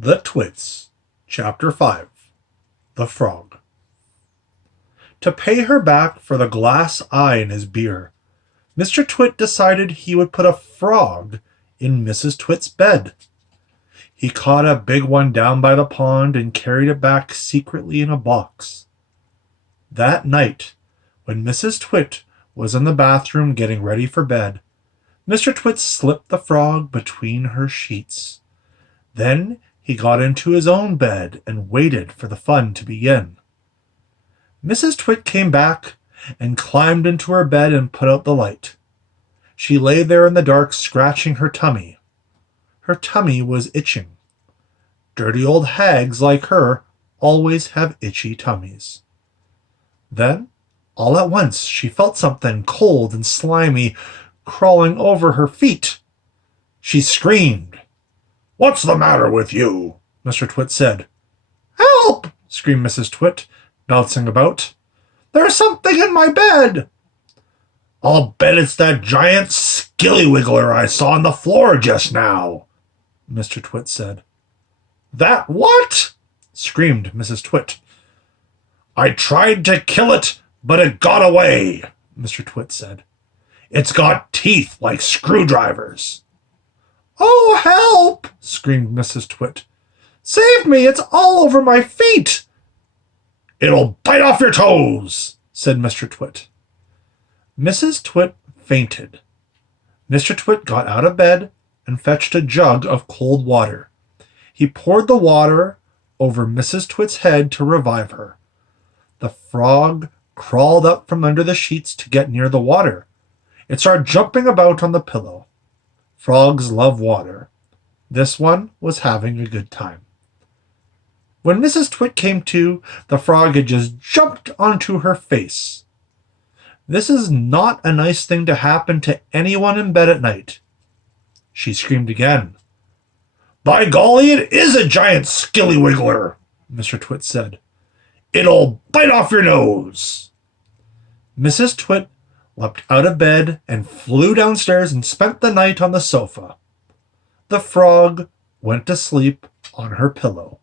The Twits, Chapter 5 The Frog. To pay her back for the glass eye in his beer, Mr. Twit decided he would put a frog in Mrs. Twit's bed. He caught a big one down by the pond and carried it back secretly in a box. That night, when Mrs. Twit was in the bathroom getting ready for bed, Mr. Twit slipped the frog between her sheets. Then he got into his own bed and waited for the fun to begin. Mrs. Twit came back and climbed into her bed and put out the light. She lay there in the dark, scratching her tummy. Her tummy was itching. Dirty old hags like her always have itchy tummies. Then, all at once, she felt something cold and slimy crawling over her feet. She screamed. "What's the matter with you?" Mr. Twit said. "Help!" screamed Mrs. Twit, bouncing about. "There's something in my bed." "I'll bet it's that giant skillywiggler I saw on the floor just now," Mr. Twit said. "That what?" screamed Mrs. Twit. "I tried to kill it, but it got away," Mr. Twit said. "It's got teeth like screwdrivers." "Oh, help!" screamed Mrs. Twit. "Save me! It's all over my feet!" "It'll bite off your toes," said Mr. Twit. Mrs. Twit fainted. Mr. Twit got out of bed and fetched a jug of cold water. He poured the water over Mrs. Twit's head to revive her. The frog crawled up from under the sheets to get near the water. It started jumping about on the pillow. Frogs love water. This one was having a good time. When Mrs. Twit came to, the frog had just jumped onto her face. This is not a nice thing to happen to anyone in bed at night. She screamed again. "By golly, it is a giant skillywiggler," Mr. Twit said. "It'll bite off your nose." Mrs. Twit leapt out of bed and flew downstairs and spent the night on the sofa. The frog went to sleep on her pillow.